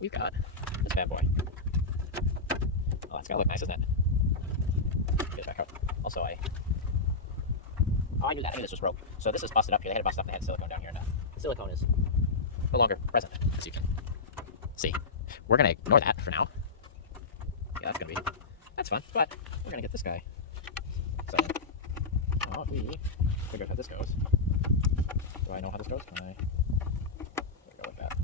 we've got this bad boy. Oh, it's gotta look nice, isn't it? Get it back out. Also, I knew that. I knew this was broke. So this is busted up here. They had it busted up and they had silicone down here. Now, the silicone is no longer present, as you can see. We're gonna ignore that for now. Yeah, that's fun. But we're gonna get this guy. So, well, we figure out how this goes. Do I know how this goes? There we go like that.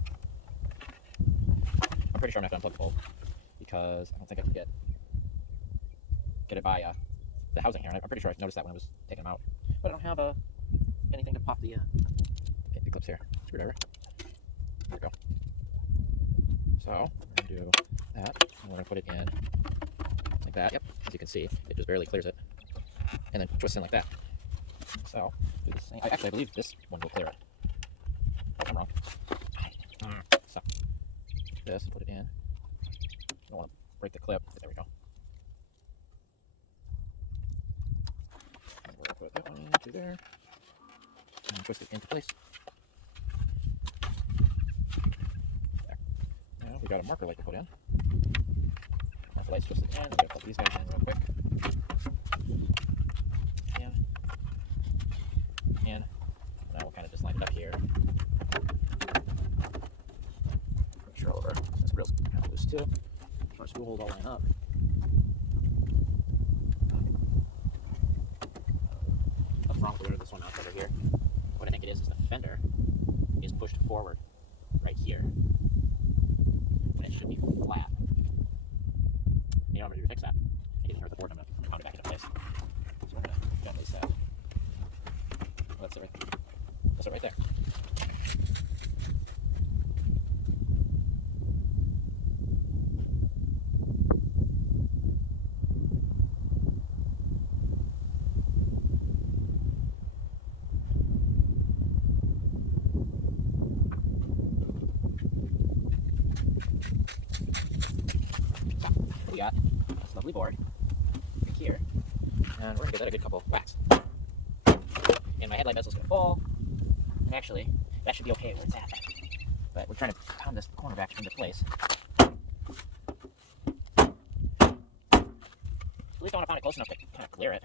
I'm pretty sure I'm not gonna unplug the bulb because I don't think I can get it by the housing here. And I'm pretty sure I noticed that when I was taking them out. But I don't have anything to pop the clips here. Screwdriver. There we go. So we're gonna do that, and we're gonna put it in like that. Yep, as you can see, it just barely clears it, and then twist in like that. So do the same. Actually, I believe this one will clear it. Oh, I'm wrong. So this, put it in. Don't want to break the clip. There we go. And we're gonna put that one into there, and twist it into place. Now we got a marker light to put in. Marker light's twisted in. We gotta put these guys in real quick. And now we'll kind of just line it up here. Make sure all of our rails kind of loose too. Our spool holes all line up. What's wrong with this one out over here? What I think it is the fender is pushed forward right here. And it should be flat. You know, I'm going to fix that. I get here with the board, I'm going to pound it back into place. So we're going to gently set. Oh, that's it right there. That's it right there. We got this lovely board right here, and we're gonna give that a good couple whacks. And my headlight bezel's gonna fall, and actually, that should be okay where it's at. But we're trying to pound this corner back into place. At least I want to pound it close enough to kind of clear it.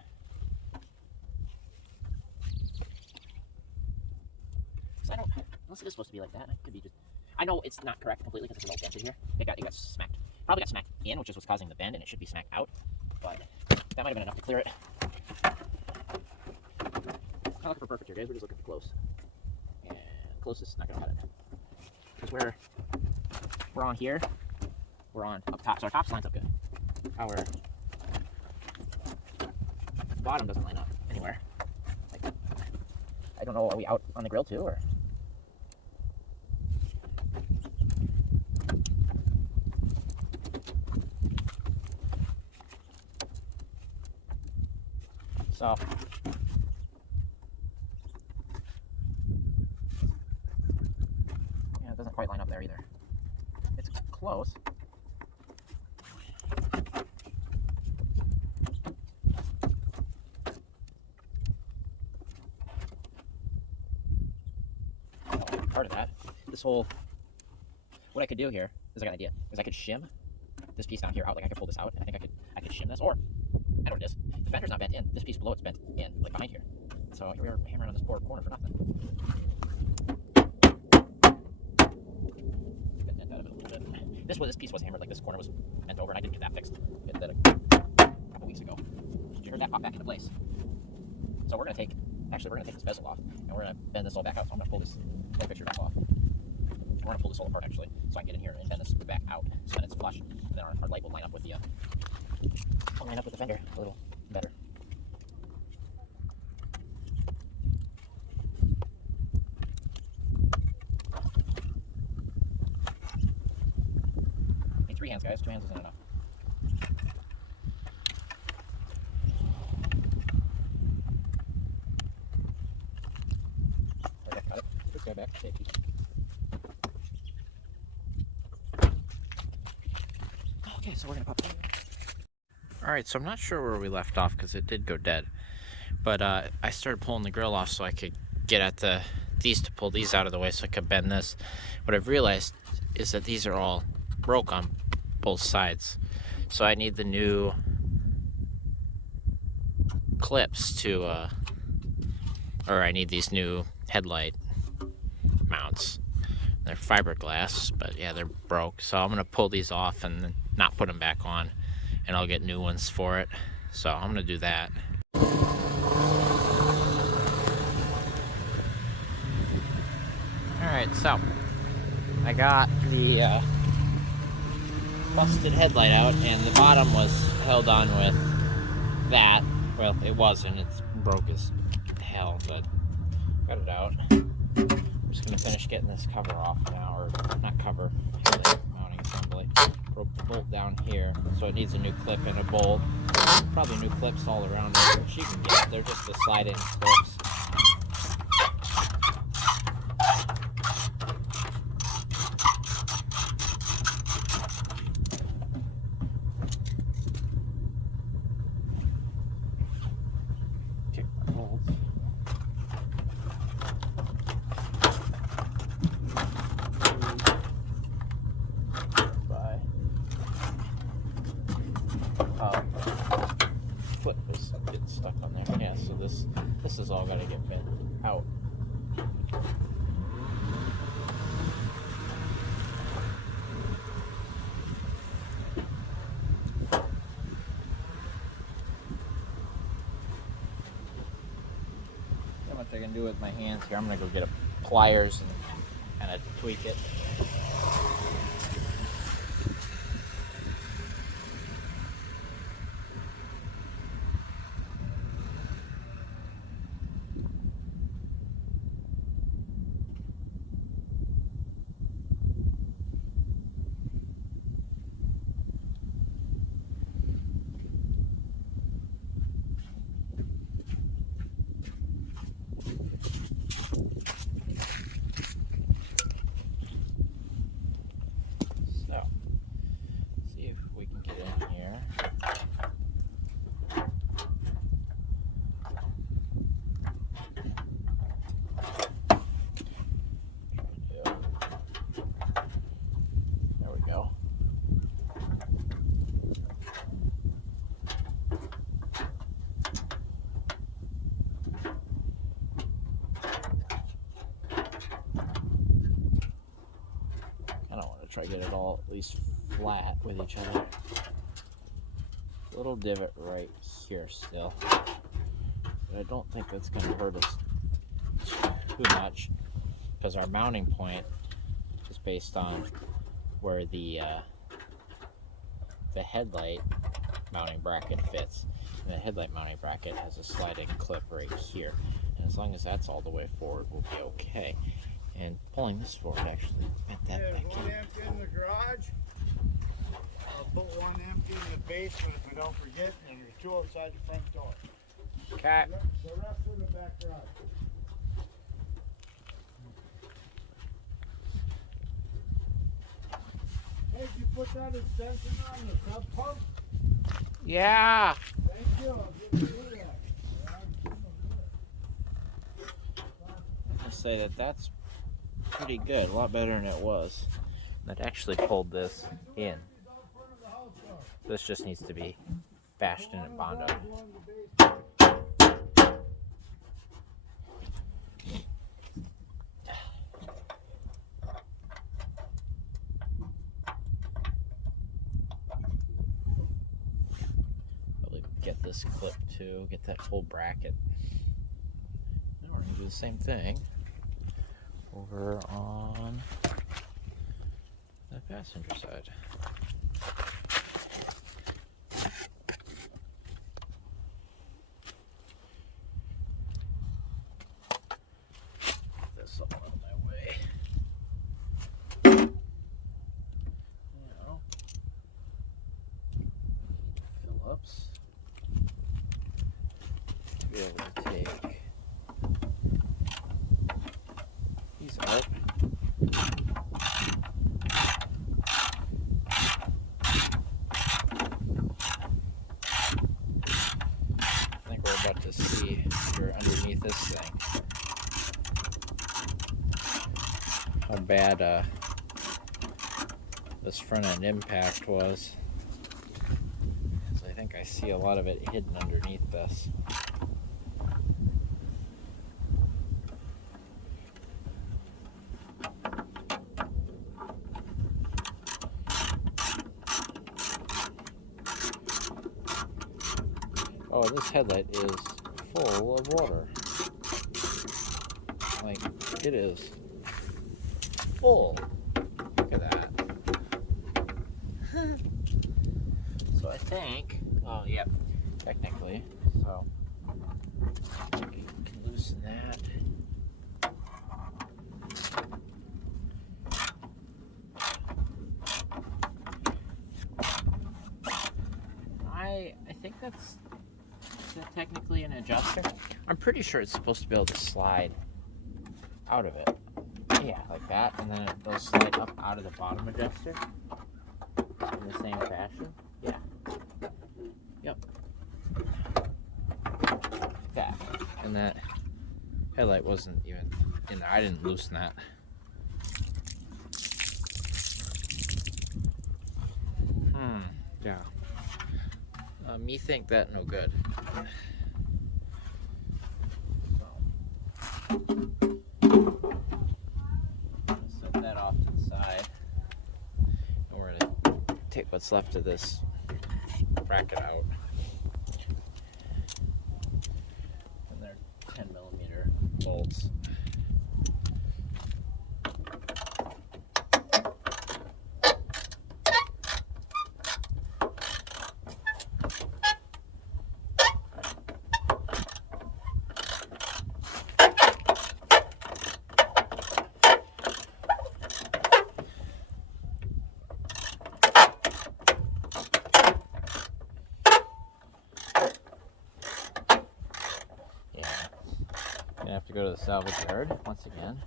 So I don't, unless it is supposed to be like that, it could be just. I know it's not correct completely because it's a little dented here. It got smacked. Probably got smacked in, which is what's causing the bend, and it should be smacked out. But that might have been enough to clear it. Not looking for perfect here, guys. We're just looking for close. And close is not gonna cut it. Because we're on here, we're on up top, so our top lines up good. Our bottom doesn't line up anywhere. Like, I don't know. Are we out on the grill too, or? So, yeah, it doesn't quite line up there either. It's close. Part of that, this whole, what I could do here is I got an idea, is I could shim this piece down here out, like I could pull this out, and I think I could shim this, or I know what it is. The fender's not bent in. This piece below it's bent in, like behind here. So here we are hammering on this poor corner for nothing. This piece was hammered, like this corner was bent over, and I didn't get that fixed. I did that a couple weeks ago. You heard that pop back into place. So we're gonna take this bezel off, and we're gonna bend this all back out. So I'm gonna pull this whole fixture back off. We're gonna pull this all apart actually, so I can get in here and bend this back out, so that it's flush, and then our light will line up with the fender a little better. Need 3 hands, guys. 2 hands isn't enough. Okay, got it. Put this guy back. Safety. Okay, so we're gonna pop it. Alright, so I'm not sure where we left off because it did go dead. But I started pulling the grill off so I could get at these to pull these out of the way so I could bend this. What I've realized is that these are all broke on both sides. So I need the new clips to, or I need these new headlight mounts. They're fiberglass, but yeah, they're broke. So I'm gonna pull these off and then not put them back on, and I'll get new ones for it. So I'm gonna do that. Alright, so I got the busted headlight out, and the bottom was held on with that. Well, it wasn't, it's broke as hell, but got it out. I'm just gonna finish getting this cover off now, or not cover, headlight mounting assembly. Broke the bolt down here, so it needs a new clip and a bolt. Probably new clips all around it, which you can get. They're just the slide-in clips. Kick my bolts. Foot was getting stuck on there. Yeah, so this is all got to get bent out. Not much I can do with my hands here. I'm gonna go get a pliers and kind of tweak it. Try to get it all at least flat with each other. Little divot right here still, but I don't think that's going to hurt us too much, because our mounting point is based on where the headlight mounting bracket fits, and the headlight mounting bracket has a sliding clip right here, and as long as that's all the way forward, we'll be okay. And pulling this forward actually bent that back in. One empty in the garage. I'll put one empty in the basement if we don't forget, and there's two outside the front door. Okay. The rest in the back garage. Hey, did you put that extension on the sub pump? Yeah. Thank you. I'll give you that. I'll say that's pretty good, a lot better than it was. That actually pulled this in. This just needs to be bashed in and bonded. Probably get this clip too, get that whole bracket. Now we're gonna do the same thing over on the passenger side. Get this all out of my way. Now, Phillips to be able to take these out. I think we're about to see here underneath this thing how bad this front end impact was. So I think I see a lot of it hidden underneath this. Oh, this headlight is full of water. Like, it is full. Look at that. So I think, oh yeah, technically, so I can loosen that. I think that's technically an adjuster. I'm pretty sure it's supposed to be able to slide out of it. Yeah, like that, and then it'll slide up out of the bottom adjuster in the same fashion. Yeah. Yep. That. And that headlight wasn't even in there. I didn't loosen that. Yeah. Me think that no good. Set that off to the side. And we're gonna take what's left of this bracket out. And they're 10mm bolts. Have to go to the salvage yard once again,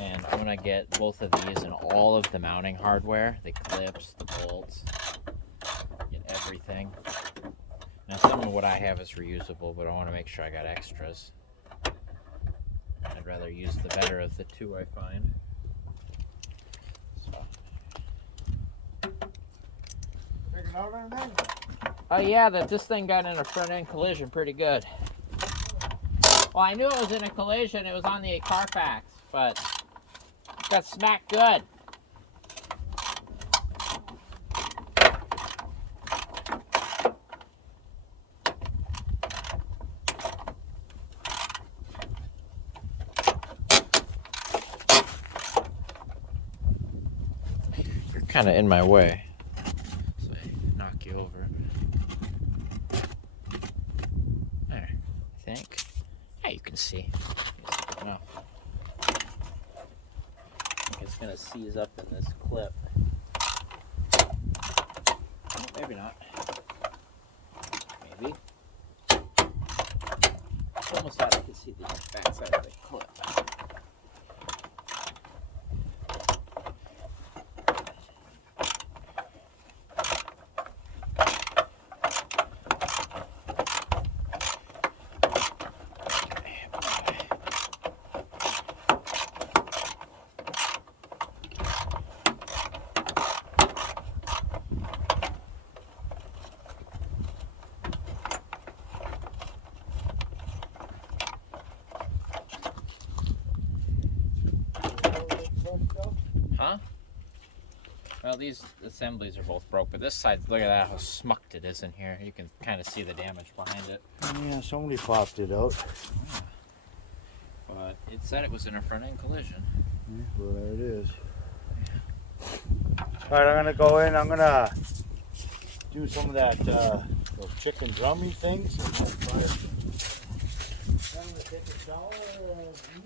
and I'm gonna get both of these and all of the mounting hardware, the clips, the bolts, get everything. Now some of what I have is reusable, but I want to make sure I got extras. I'd rather use the better of the two I find. So. Taking out anything? Oh yeah, this thing got in a front end collision pretty good. Well, I knew it was in a collision. It was on the Carfax, but it got smacked good. You're kind of in my way, so I knock you over. There, I think. Yeah, you can see. It's enough. I think it's going to seize up in this clip. Oh, maybe not. Maybe. Almost thought I could see the back side of the clip. Huh? Well, these assemblies are both broke, but this side, look at that, how smucked it is in here. You can kind of see the damage behind it. Yeah, somebody popped it out. Yeah. But it said it was in a front end collision. Yeah, well, there it is. Alright, I'm gonna go in, I'm gonna do some of that those chicken drummy things. And then try it. I'm gonna take a shower and eat.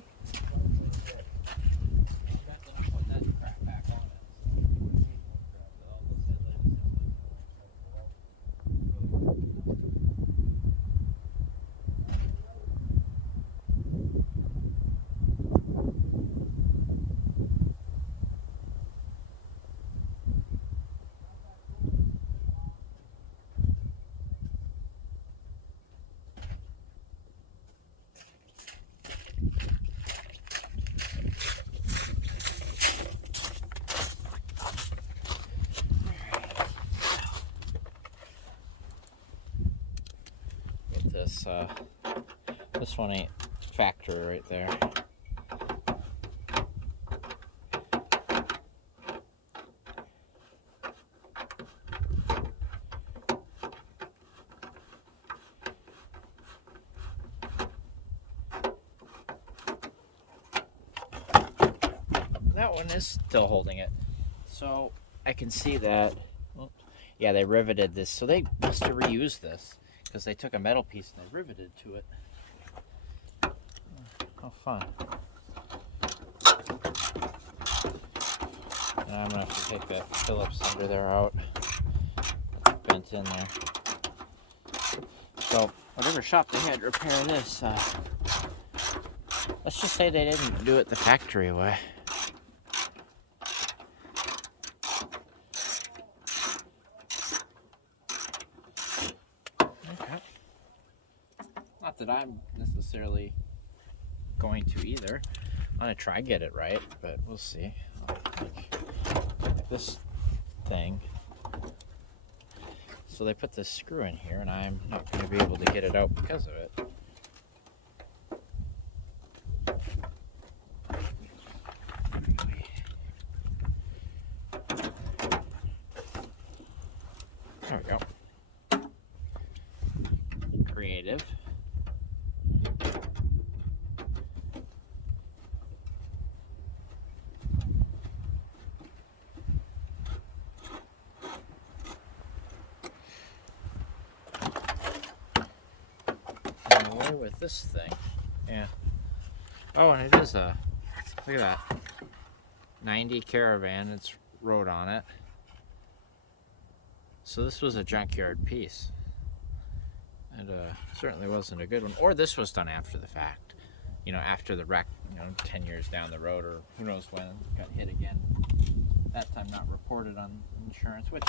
this one ain't factory right there. That one is still holding it. So I can see that. Well, yeah, they riveted this. So they must have reused this because they took a metal piece and they riveted to it. How fun. And I'm going to have to take that Phillips under there out. Bent in there. So whatever shop they had repairing this, let's just say they didn't do it the factory way. Not that I'm necessarily going to either. I'm gonna try get it right, but we'll see. Like this thing. So they put this screw in here, and I'm not going to be able to get it out because of it. There we go. Creative. With this thing, yeah. Oh, and it is a, look at that, 90 Caravan. It's wrote on it. So this was a junkyard piece. It certainly wasn't a good one. Or this was done after the fact, you know, after the wreck, you know, 10 years down the road, or who knows when, got hit again. That time not reported on insurance, which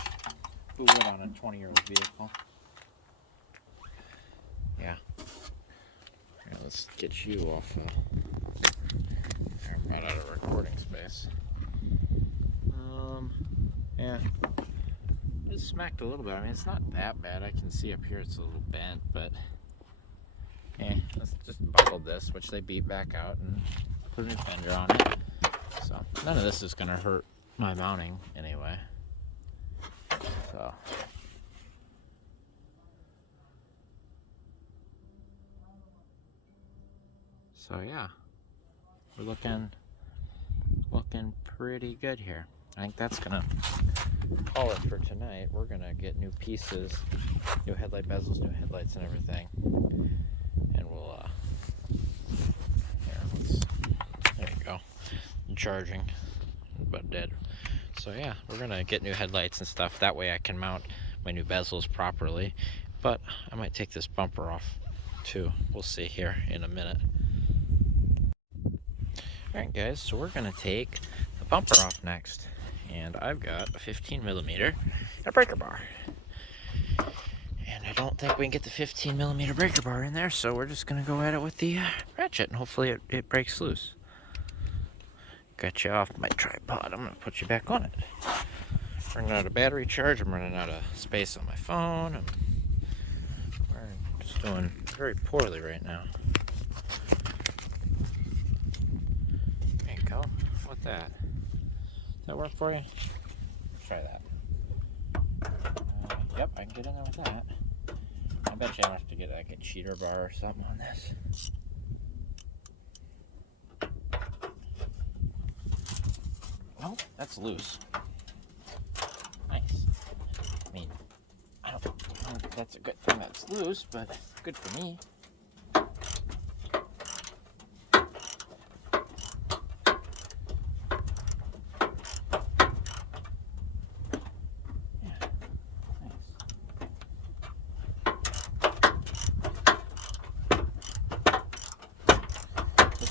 who would on a 20-year-old vehicle? Yeah. Yeah, let's get you off. I'm out of recording space. Yeah. It smacked a little bit. I mean, it's not that bad. I can see up here it's a little bent, but yeah, let's just buckle this, which they beat back out, and put a new fender on it. So none of this is gonna hurt my mounting anyway. So yeah, we're looking pretty good here. I think that's gonna call it for tonight. We're gonna get new pieces, new headlight bezels, new headlights, and everything. And we'll there you go. I'm charging, but dead. So yeah, we're gonna get new headlights and stuff. That way I can mount my new bezels properly. But I might take this bumper off too. We'll see here in a minute. Alright guys, so we're going to take the bumper off next, and I've got a 15mm and a breaker bar, and I don't think we can get the 15mm breaker bar in there, so we're just going to go at it with the ratchet, and hopefully it breaks loose. Got you off my tripod. I'm going to put you back on it. Running out of battery charge, I'm running out of space on my phone, and we're just doing very poorly right now. What's that? Does that work for you? Try that. Yep, I can get in there with that. I bet you I have to get like a cheater bar or something on this. Well, that's loose. Nice. I mean, I don't think that's a good thing that's loose, but good for me.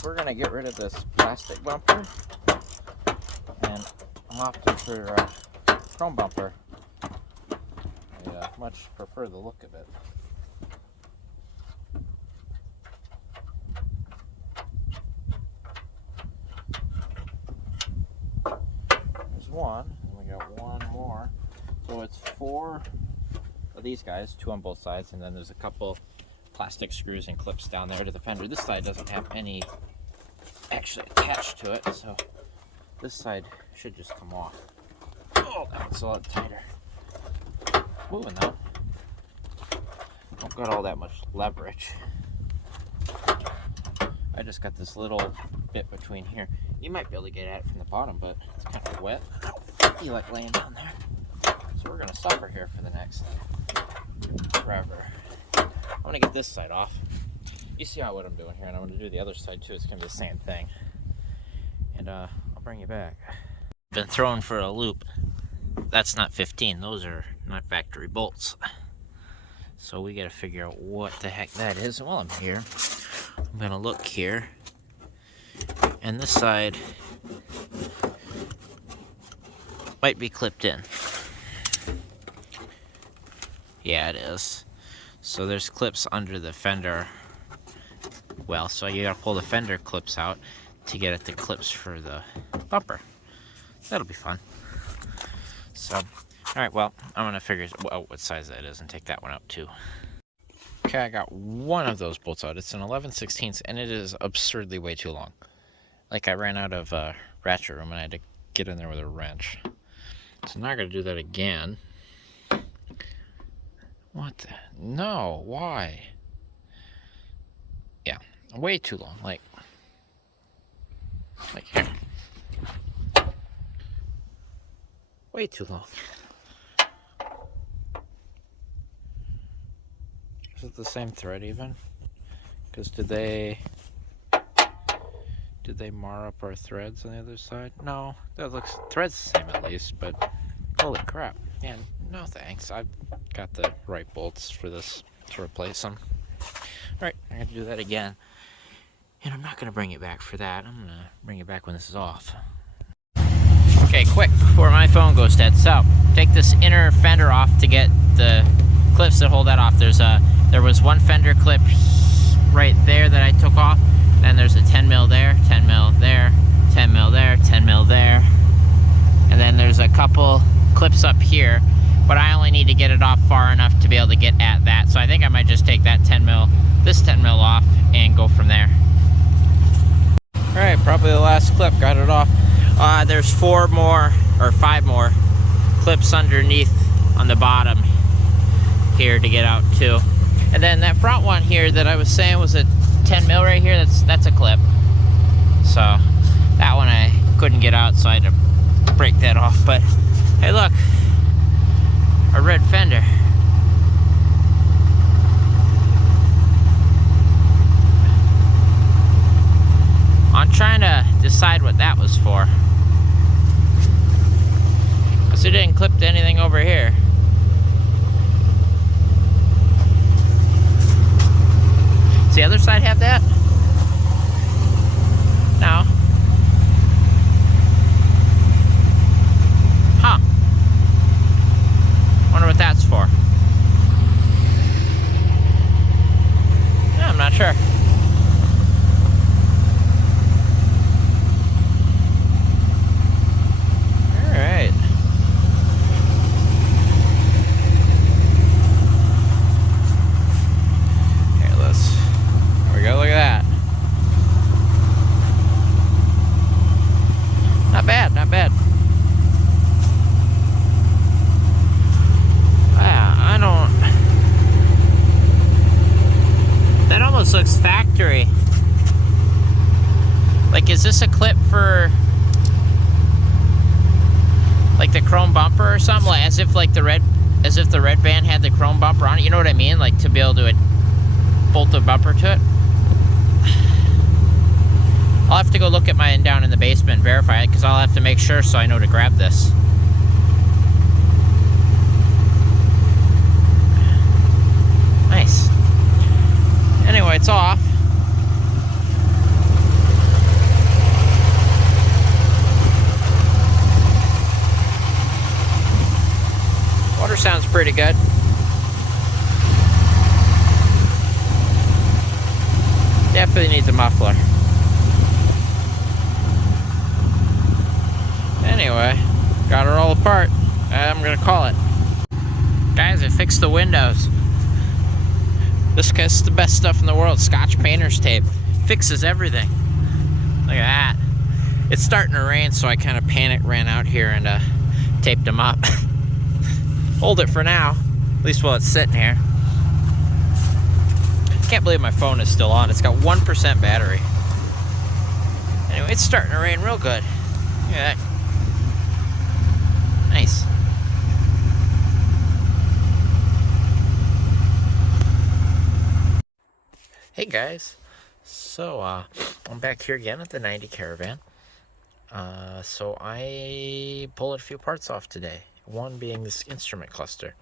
We're gonna get rid of this plastic bumper, and I'm opting for chrome bumper. I much prefer the look of it. There's one, and we got one more. So it's 4 of these guys, 2 on both sides, and then there's a couple plastic screws and clips down there to the fender. This side doesn't have any actually attached to it, so this side should just come off. Oh, that one's a lot tighter. Moving though. Don't got all that much leverage. I just got this little bit between here. You might be able to get at it from the bottom, but it's kind of wet. I don't feel like laying down there. So we're gonna suffer here for the next forever. I'm gonna get this side off. You see what I'm doing here, and I'm gonna do the other side too. It's gonna be the same thing. And I'll bring you back. Been thrown for a loop. That's not 15, those are not factory bolts. So we gotta figure out what the heck that is. And while I'm here, I'm gonna look here. And this side might be clipped in. Yeah, it is. So there's clips under the fender. Well, so you gotta pull the fender clips out to get at the clips for the bumper. That'll be fun. So, alright, well, I'm gonna figure out what size that is and take that one out too. Okay, I got one of those bolts out. It's an 11/16, and it is absurdly way too long. Like, I ran out of ratchet room and I had to get in there with a wrench. So now I gotta do that again. What the? No, why? Yeah, way too long. Like here. Way too long. Is it the same thread even? Because did they mar up our threads on the other side? No, that looks, thread's the same at least, but holy crap. Yeah, no thanks. I've got the right bolts for this to replace them. Alright, I'm going to do that again. And I'm not going to bring it back for that. I'm going to bring it back when this is off. Okay, quick, before my phone goes dead. So, take this inner fender off to get the clips that hold that off. There was one fender clip right there that I took off. Then there's a 10 mil there, 10 mil there, 10 mil there, 10 mil there. And then there's a couple clips up here, but I only need to get it off far enough to be able to get at that. So I think I might just take that 10 mil, this 10 mil off and go from there. All right, probably the last clip, got it off. There's 5 more clips underneath on the bottom here to get out too. And then that front one here that I was saying was a 10 mil right here, that's a clip. So that one I couldn't get out, so I had to break that off. But hey, look, a red fender. I'm trying to decide what that was for, because it didn't clip to anything over here. Does the other side have that? No. Huh. Wonder what that's for. Yeah, I'm not sure. Alright. Here, there we go, look at that. Not bad, not bad. That almost looks factory. Like, is this a clip for like the chrome bumper or something? Like, as if the red van had the chrome bumper on it. You know what I mean? Like, to be able to bolt the bumper to it. I'll have to go look at mine down in the basement and verify it, because I'll have to make sure so I know to grab this. Nice. Anyway, it's off. Water sounds pretty good. Definitely needs a muffler. Anyway, got it all apart. I'm gonna call it. Guys, I fixed the windows. This guy's the best stuff in the world. Scotch painter's tape. Fixes everything. Look at that. It's starting to rain, so I kind of panicked, ran out here and taped them up. Hold it for now, at least while it's sitting here. Can't believe my phone is still on. It's got 1% battery. Anyway, it's starting to rain real good. Look at that. Nice. Hey guys. So, I'm back here again at the 90 Caravan. So I pulled a few parts off today. One being this instrument cluster.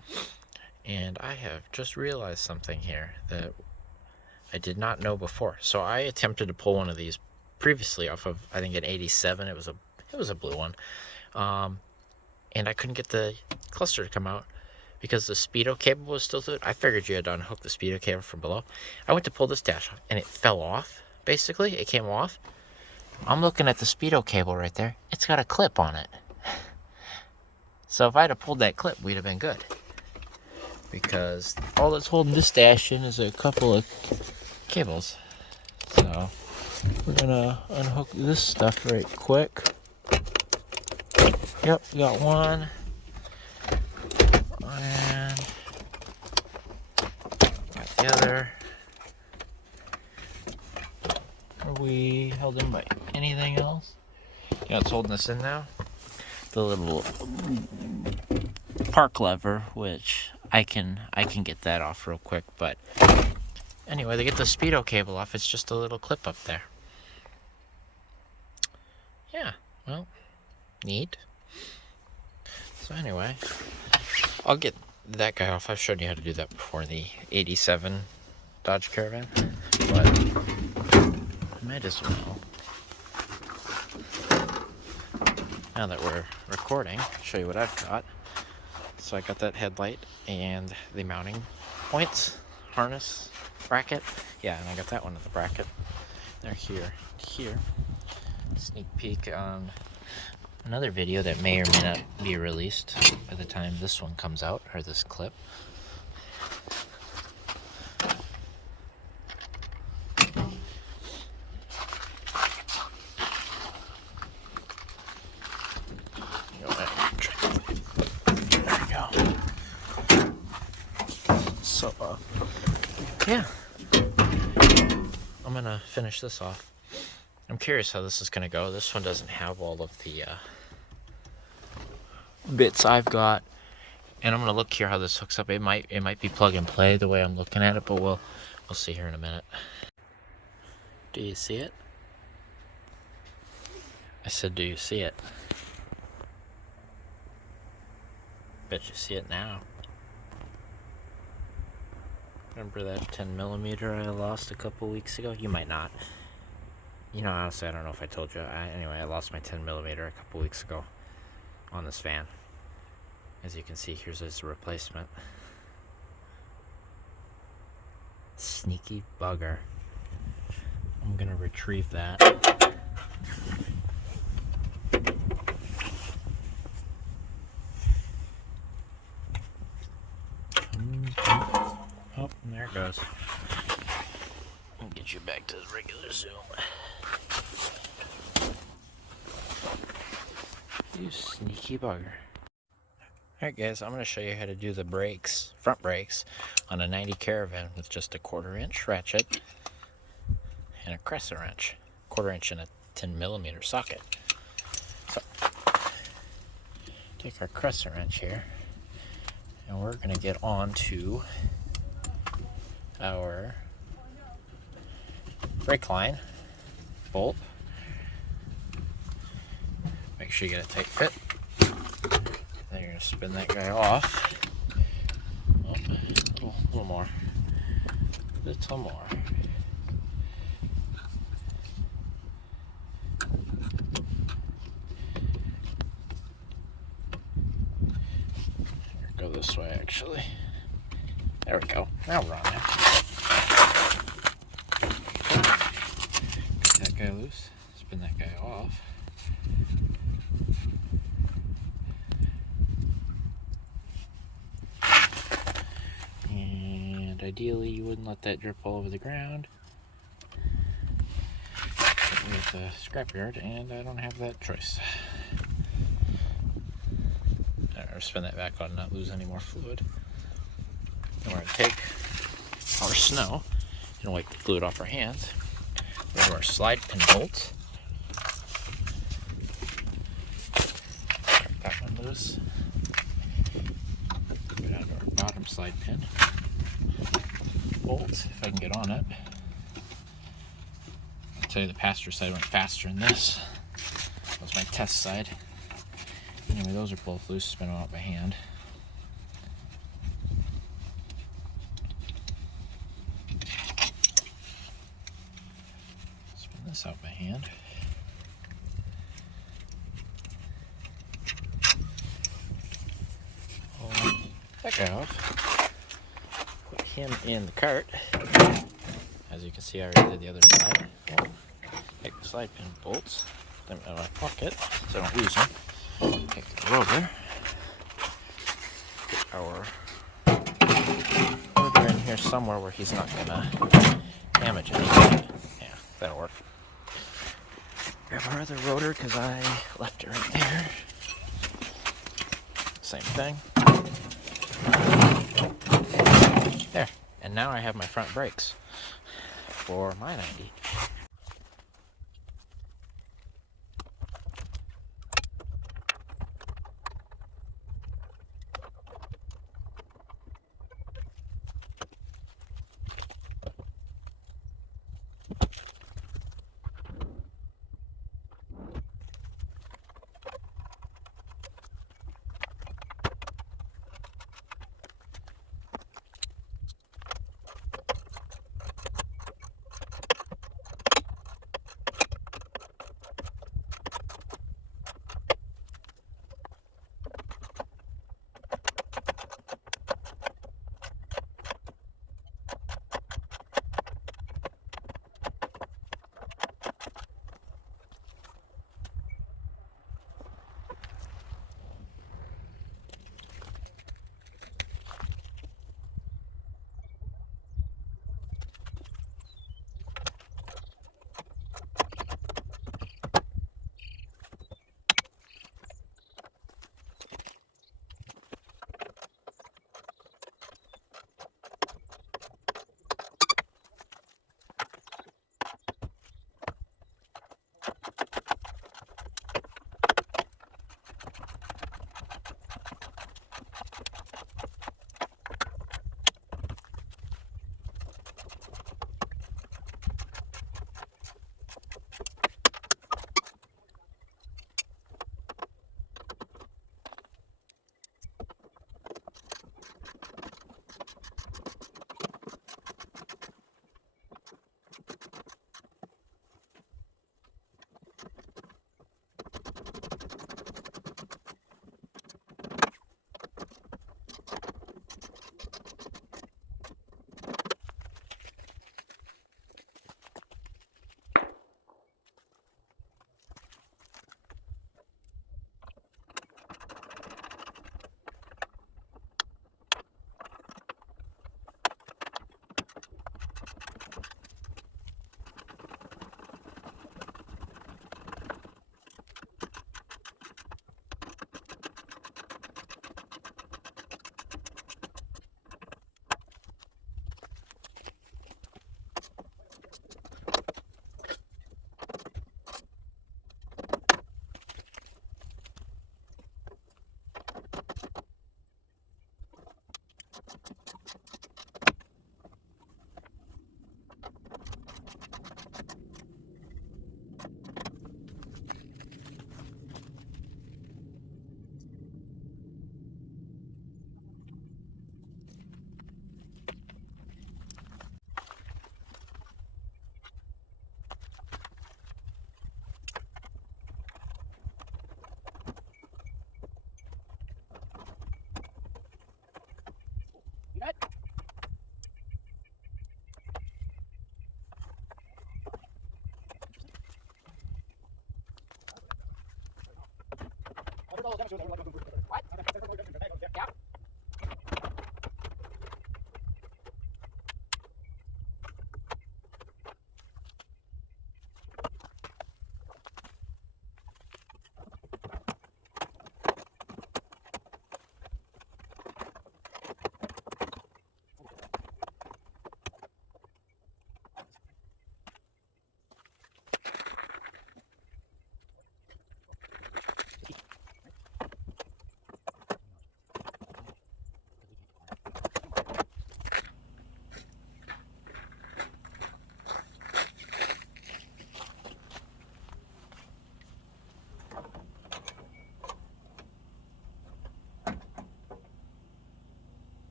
And I have just realized something here that I did not know before. So I attempted to pull one of these previously off of, I think, an 87. It was a blue one. And I couldn't get the cluster to come out because the speedo cable was still through it. I figured you had to unhook the speedo cable from below. I went to pull this dash off and it fell off, basically. It came off. I'm looking at the speedo cable right there. It's got a clip on it. So if I'd have pulled that clip, we'd have been good. Because all that's holding this dash in is a couple of cables. So we're gonna unhook this stuff right quick. Yep, we got one. And got the other. Are we held in by anything else? Yeah, it's holding us in now. The little park lever, which I can get that off real quick, but anyway, to get the speedo cable off, it's just a little clip up there. Yeah, well, neat. So anyway, I'll get that guy off. I've shown you how to do that before in the 87 Dodge Caravan, but I might as well, now that we're recording, show you what I've got. So I got that headlight and the mounting points, harness, bracket. Yeah, and I got that one in the bracket. They're here. Sneak peek on another video that may or may not be released by the time this one comes out, or this clip. So, yeah, I'm gonna finish this off. I'm curious how this is gonna go. This one doesn't have all of the bits I've got, and I'm gonna look here how this hooks up. It might be plug and play the way I'm looking at it, but we'll see here in a minute. Do you see it? I said, do you see it? Bet you see it now. Remember that 10mm I lost a couple weeks ago? You might not. You know, honestly, I don't know if I told you. Anyway, I lost my 10mm a couple weeks ago on this van. As you can see, here's his replacement. Sneaky bugger. I'm gonna retrieve that. Oh, and there it goes. I'll get you back to the regular zoom. You sneaky bugger. Alright guys, I'm going to show you how to do the brakes, front brakes, on a 90 Caravan with just a 1/4" ratchet and a crescent wrench. 1/4" and a 10mm socket. So, take our crescent wrench here, and we're going to get onto our brake line bolt. Make sure you get a tight fit. Then you're going to spin that guy off. Oh, a little more. Little more. Here, go this way actually. There we go. Now we're on there. Cut that guy loose. Spin that guy off. And And ideally you wouldn't let that drip all over the ground. But we're at the scrapyard and I don't have that choice. Or spin that back on and not lose any more fluid. And we're going to take our snow and wipe the fluid off our hands. We have our slide pin bolt. Crack that one loose. Get out our bottom slide pin bolt, if I can get on it. I'll tell you the passenger side went faster than this. That was my test side. Anyway, those are both loose, spin them out by hand. Spin this out by hand. Pull that guy off. Put him in the cart. As you can see, I already did the other side. Take the slide pin bolts, put them in my pocket so I don't lose them. Take the rotor. Get our rotor in here somewhere where he's not gonna damage anything. Yeah, that'll work. Grab our other rotor because I left it right there. Same thing. There. And now I have my front brakes for my 90.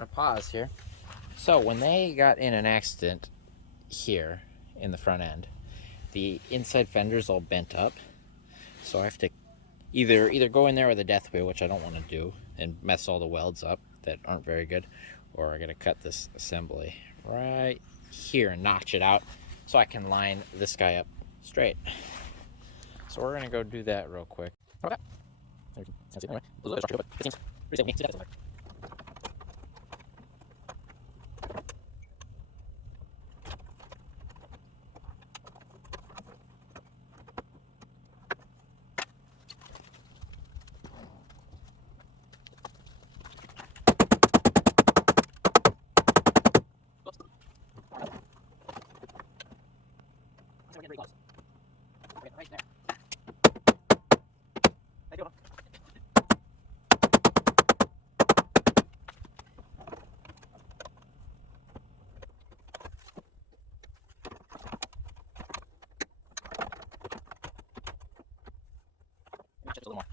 gonna pause here. So when they got in an accident here in the front end, the inside fender's all bent up. So I have to either go in there with a death wheel, which I don't want to do, and mess all the welds up that aren't very good, or I gotta cut this assembly right here and notch it out so I can line this guy up straight. So we're gonna go do that real quick. Okay. Anyway, a little bit of structure, but it seems pretty safe. See, that's we're getting pretty close. Okay, right there. There you go. Match it a little more.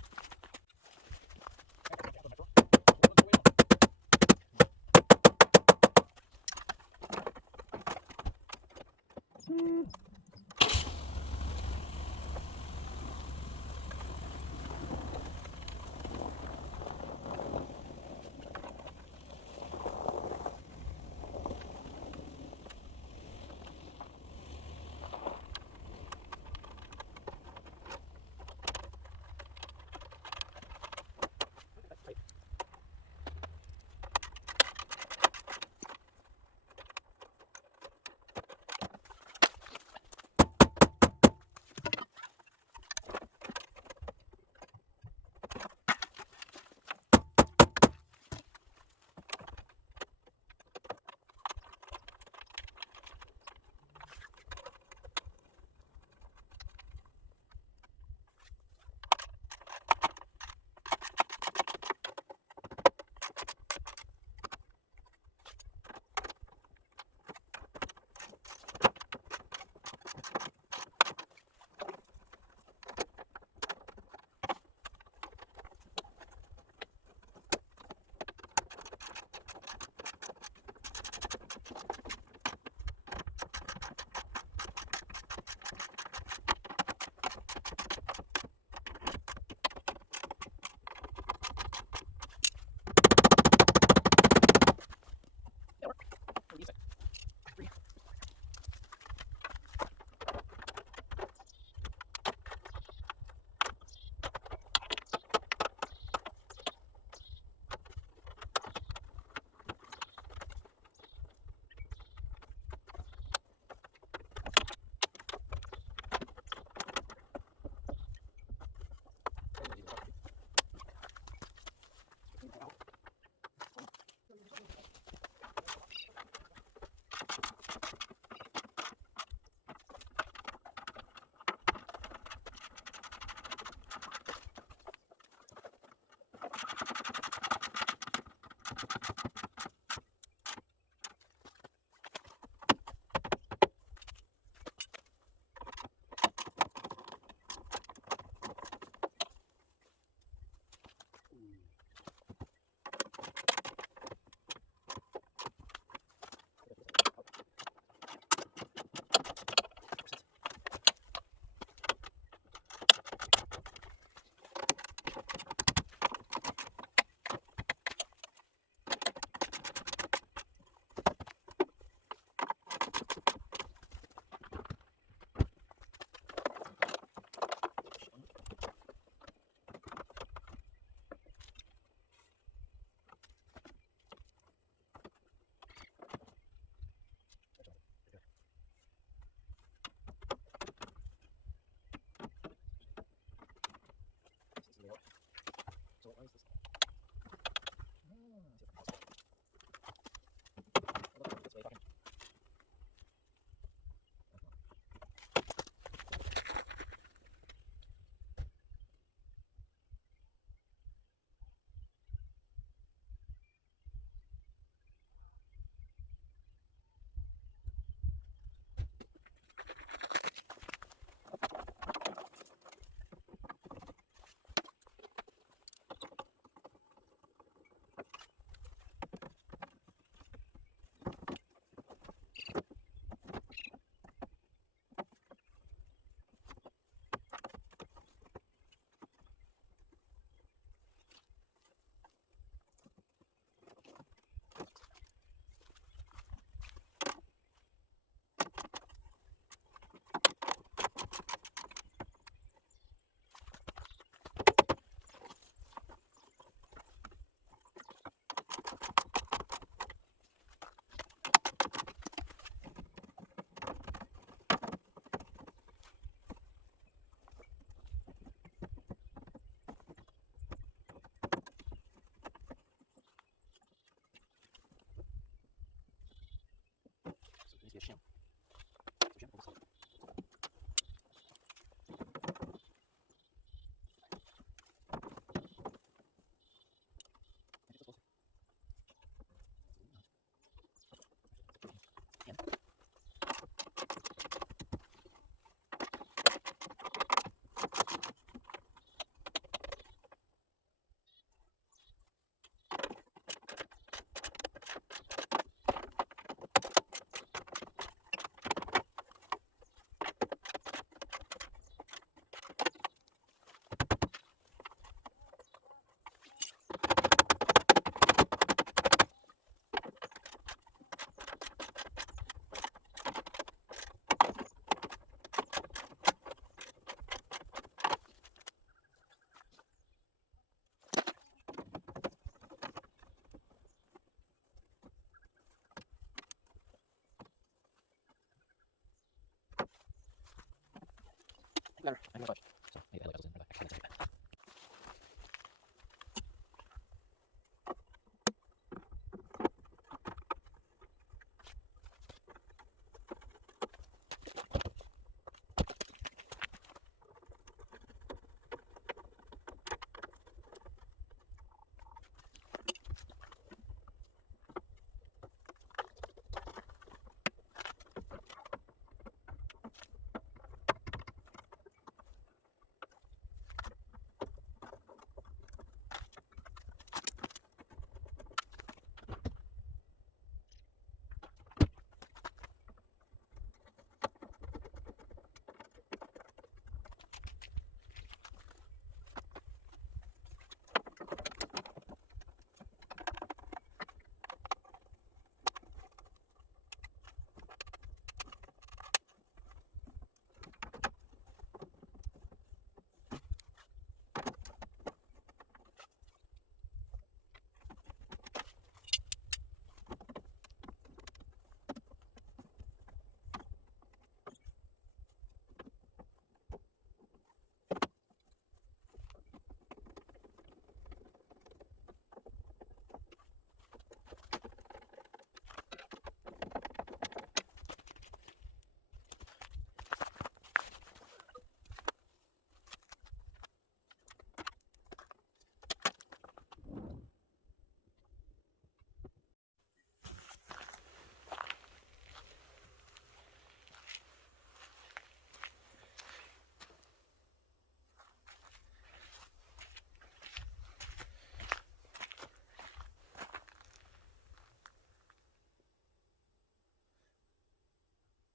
better. I'm gonna touch. So maybe that goes in. I can't take it.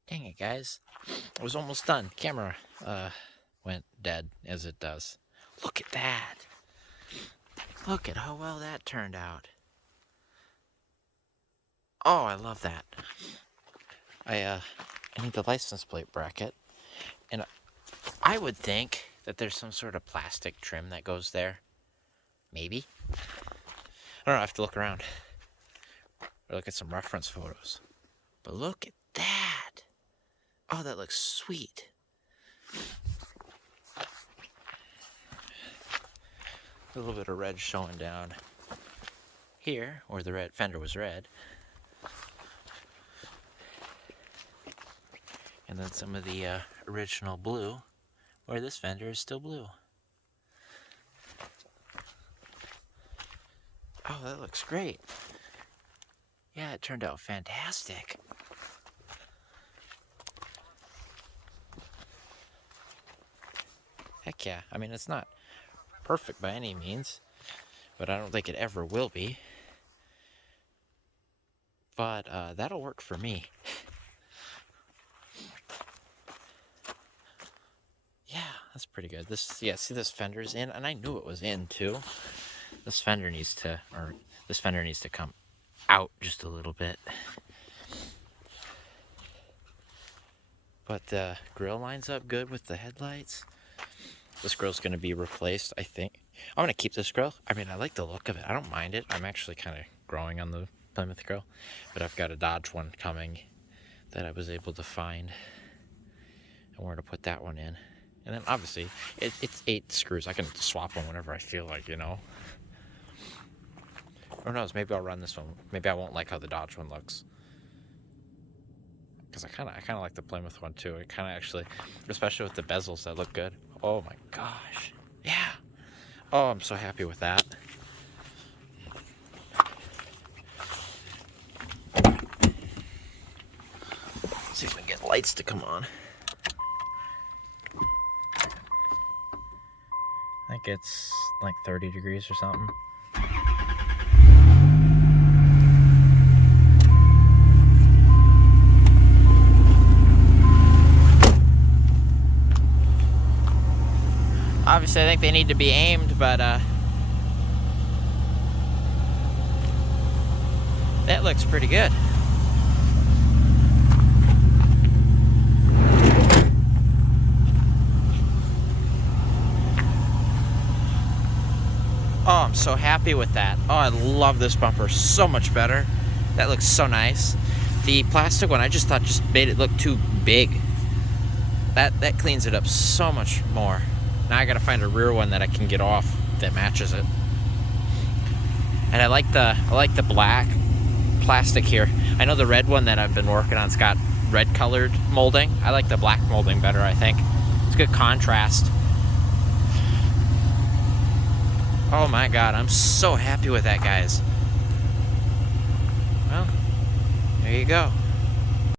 Dang it, guys. I was almost done. Camera went dead, as it does. Look at that. Look at how well that turned out. Oh, I love that. I need the license plate bracket. And I would think that there's some sort of plastic trim that goes there. Maybe. I don't know, I have to look around. Or look at some reference photos. But look at that. Oh, that looks sweet. A little bit of red showing down here, where the red fender was red. And then some of the original blue, where this fender is still blue. Oh, that looks great. Yeah, it turned out fantastic. Heck yeah. I mean, it's not perfect by any means, but I don't think it ever will be. But that'll work for me. Yeah, that's pretty good. Yeah, see this fender's in, and I knew it was in too. This fender needs to come out just a little bit. But the grill lines up good with the headlights. This grill's going to be replaced, I think. I'm going to keep this grill. I mean, I like the look of it. I don't mind it. I'm actually kind of growing on the Plymouth grill. But I've got a Dodge one coming that I was able to find. And we're going to put that one in. And then, obviously, it's 8 screws. I can swap them whenever I feel like, you know. Who knows? Maybe I'll run this one. Maybe I won't like how the Dodge one looks. Because I kind of like the Plymouth one, too. It kind of actually, especially with the bezels that look good. Oh my gosh. Yeah. Oh, I'm so happy with that. Let's see if we can get lights to come on. I think it's like 30 degrees or something. Obviously, I think they need to be aimed, but that looks pretty good. Oh, I'm so happy with that. Oh, I love this bumper so much better. That looks so nice. The plastic one, I just thought just made it look too big. That cleans it up so much more. Now I gotta find a rear one that I can get off that matches it. And I like the black plastic here. I know the red one that I've been working on's got red colored molding. I like the black molding better, I think. It's good contrast. Oh my God, I'm so happy with that, guys. Well, there you go.